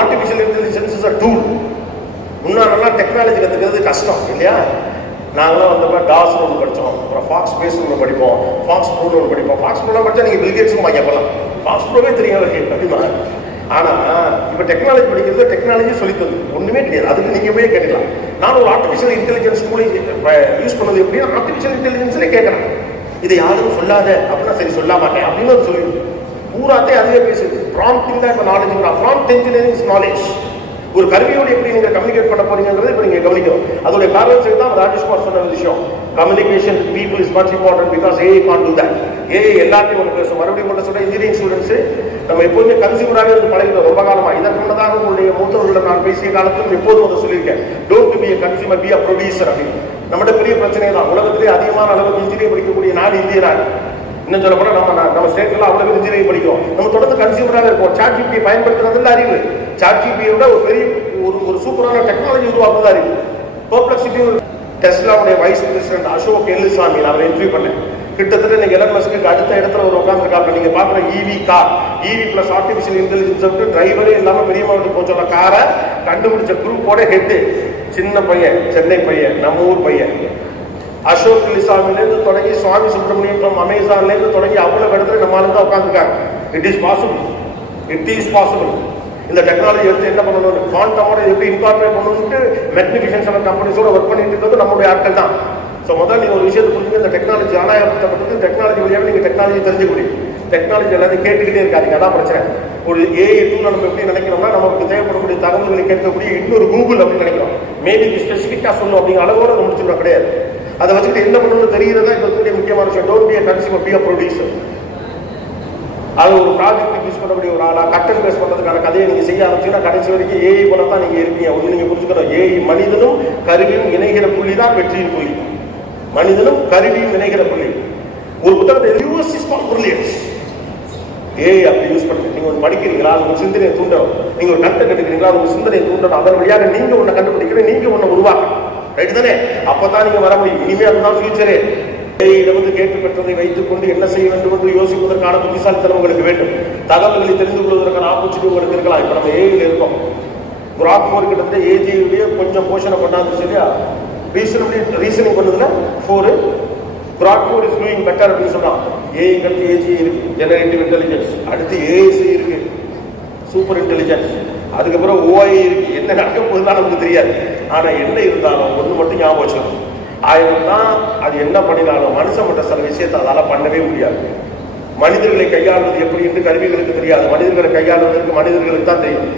Artificial intelligence is a tool. முன்னாடிலாம் technology கற்றுக்கிறது கஷ்டம் இல்லையா? நாங்களாம் வந்தப்போ டாஸ்னு ஒன்று படித்தோம், அப்புறம் ஃபாக்ஸ் பேஸ்னு ஒன்று படிப்போம், ஃபாக்ஸ் ப்ரோன்னு ஒன்று படிப்போம். ஃபாக்ஸ் ப்ரோலாம் படித்தா நீங்கள் பில்கேட்ஸும் வாங்கிப்பலாம், ஃபாக்ஸ் ப்ரோவே தெரியும் அவருக்கு அப்படிமா. ஆனால் இப்போ டெக்னாலஜி படிக்கிறது டெக்னாலஜி சொல்லித்தது ஒன்றுமே கிடையாது. அதுக்கு நீங்கள் போய் கேட்கலாம். நான் ஒரு ஆர்டிஃபிஷியல் இன்டெலிஜென்ஸ் கூட யூஸ் பண்ணது எப்படின்னா ஆர்டிஃபிஷியல் இன்டெலிஜென்ஸ்லேயே கேட்குறேன். இதை யாரும் சொல்லாத அப்படின்னா சரி சொல்ல மாட்டேன் அப்படின்னு அது சொல்லிடுது. பூராத்தே அதுவே பேசுது. ப்ராம்ப்டிங் தான் இப்போ knowledge. Prompt engineering is knowledge. ஒரு கருவியோடு எப்படி நீங்கள் கம்யூனிகேட் பண்ண போறீங்கிறது இப்போ நீங்கள் கவனிக்கணும். அதோடைய பேலன்ஸ் தான் ராஜேஷ்குமார் சொன்ன விஷயம். Communication people is much important because AI can't to that. AI எல்லாத்தையும் ஒன்று பேசும். மறுபடியும் கொண்டு சொல்ற இன்ஜினியரிங் ஸ்டூடெண்ட்ஸ் நம்ம எப்போதுமே கன்சியூமராகவே இருந்து பழகிறோம் ரொம்ப காலமா. இதற்கு முன்னதாக உங்களுடைய மூத்தவர்களிடம் நான் பேசிய காலத்தில் எப்போதும் அதை சொல்லியிருக்கேன். Don't be a consumer, be a producer அப்படின்னு. நம்மகிட்ட பெரிய பிரச்சனை தான். உலகத்திலே அதிகமான அளவுக்கு இன்ஜினியரிங் படிக்கக்கூடிய நாடு இந்திய நாடு. இன்னும் சொல்ல போனா நம்ம ஸ்டேட்ல அவ்வளவு இன்ஜினியரிங் படிக்கும். நம்ம தொடர்ந்து கன்சியூமராக இருப்போம். சாட்ஜிபிடி பயன்படுத்துறதுல அறிவு. சாட்ஜிபிடியோட ஒரு பெரிய ஒரு சூப்பரான டெக்னாலஜி உருவாக்குறது அறிவு. பெர்ப்ளெக்சிட்டி டெஸ்லாவுடைய வைஸ் பிரசிடென்ட் அசோக் எல்லுசாமி அவரை இன்டர்வியூ பண்ணேன். கிட்டத்தட்ட இன்னைக்கு எலன் மஸ்க்கு அடுத்த இடத்துல ஒரு உட்காந்துருக்காங்க. நீங்க பாக்குற இவி கார், இவி பிளஸ் ஆர்டிபிஷியல் இன்டெலிஜென்ஸ் டிரைவரே இல்லாம பெரிய மாவட்டம் போச்சோட காரை கண்டுபிடிச்ச குரூப்போட ஹெட் சின்ன பையன், சென்னை பையன், நம்ம ஊர் பையன். அசோக் எல்லுசாமிலேருந்து தொடங்கி சுவாமி சுப்பிரமணியம் ஃப்ரம் அமேசான்லேருந்து தொடங்கி அவ்வளவு இடத்துல நம்ம ஆளுங்க உட்காந்துருக்காங்க. It is possible, it is possible. இந்த டெக்னாலஜி எடுத்து என்ன பண்ணணும், குவாண்டமோட எப்படி இன்கார்பரேட் பண்ணணும்னு மெக்னிஃபிகேஷன் கம்பெனிஸோட ஒர்க் பண்ணிட்டு இருக்கிறது நம்மளுடைய ஆட்கள் தான். ஸோ முதல்ல நீங்கள் ஒரு விஷயத்தை புரிஞ்சுங்க. இந்த டெக்னாலஜி ஆனாயப்பட்டது டெக்னாலஜி வழியாக நீங்கள் டெக்னாலஜி தெரிஞ்சுக்க முடியும். டெக்னாலஜி எல்லாத்தையும் கேட்டுக்கிட்டே இருக்காதிங்க. அதான் பிரச்சனை. ஒரு ஏஐ டூல் நம்ம எப்படி நினைக்கிறோம்னா நமக்கு தேவைப்படக்கூடிய தகவல்களை கேட்கக்கூடிய இன்னொரு கூகுள் அப்படின்னு நினைக்கிறோம். மேபி ஸ்பெசிஃபிக்காக சொல்லணும் அப்படிங்கிற அளவோட முடிச்சுடுவோம் கிடையாது. அதை வச்சுக்கிட்டு என்ன பண்ணணும்னு தெரிகிறதா இப்போ இருக்கக்கூடிய முக்கியமான விஷயம். Don't be a consumer, be a producer. அது ஒரு ப்ராஜெக்ட் யூஸ் பண்ணக்கூடிய ஒரு ஆளா கட்டன் பேஸ் பண்ணுறதுக்கான கதையை நீங்கள் செய்ய ஆரம்பிச்சீங்கன்னா கடைசி வரைக்கும் ஏஐ போல தான் நீங்கள் இருப்பீங்க. ஒன்று நீங்கள் புரிஞ்சுக்கணும், ஏஐ மனிதனும் கருவியும் இணைகிற புள்ளி தான் வெற்றியின் புள்ளி. மனிதனும் கருவியும் இணைகிற புள்ளி. ஒரு புத்தகத்தை ஏஐ அப்படி யூஸ் பண்ணுங்க. நீங்க ஒரு படிக்கிறீங்களா, அது ஒரு சிந்தனையை தூண்டணும். நீங்க ஒரு கண்டென்ட் எடுக்கிறீங்களா, அது ஒரு சிந்தனையை தூண்டணும். அதன் வழியாக நீங்க ஒண்ணு கண்டுபிடிக்கிறீங்க, நீங்க ஒண்ணு உருவாக்கணும். ரைட் தானே? அப்பதான் நீங்க வர முடியும். இனிமே அதுதான் ஃபியூச்சரே. ஏஐயிடமிருந்து கேட்டு பெற்றதை வைத்துக் கொண்டு என்ன செய்ய வேண்டும் என்று யோசிப்பதற்கான புத்திசாலித்தனம் உங்களுக்கு வேண்டும். தகவல்களை தெரிந்து கொள்வதற்கான ஆப்பர்ச்சுனிட்டி உங்களுக்கு இருக்கலாம். இப்ப நம்ம ஏஐல இருக்கோம். Grok 4 கிட்டத்தட்ட ஏஜியுடைய கொஞ்சம் போர்ஷனை பண்ணாது சரியா? ரீசனிங் பண்ணதுல 4 Grok 4 இஸ் டூயிங் பெட்டர் அப்படின்னு சொல்றான். ஏஐ கட்டு ஏஜி இருக்கு, ஜெனரேட்டிவ் இன்டெலிஜென்ஸ். அடுத்து ஏஐசி இருக்கு, சூப்பர் இன்டெலிஜென்ஸ். அதுக்கப்புறம் ஓஐ இருக்கு. என்ன நடக்க போகுதுன்னா நமக்கு தெரியாது. ஆனா என்ன இருந்தாலும் ஒன்று மட்டும் ஞாபகம் வச்சுக்கணும். ஆயிரம் தான் அது என்ன பண்ணினாலும் மனுஷன் மட்டும் சில விஷயத்தை அதால பண்ணவே முடியாது. மனிதர்களை கையாளுவது எப்படி என்று கருவிகளுக்கு தெரியாது. மனிதர்களை கையாளுவதற்கு மனிதர்களுக்கு தான் தெரியும்.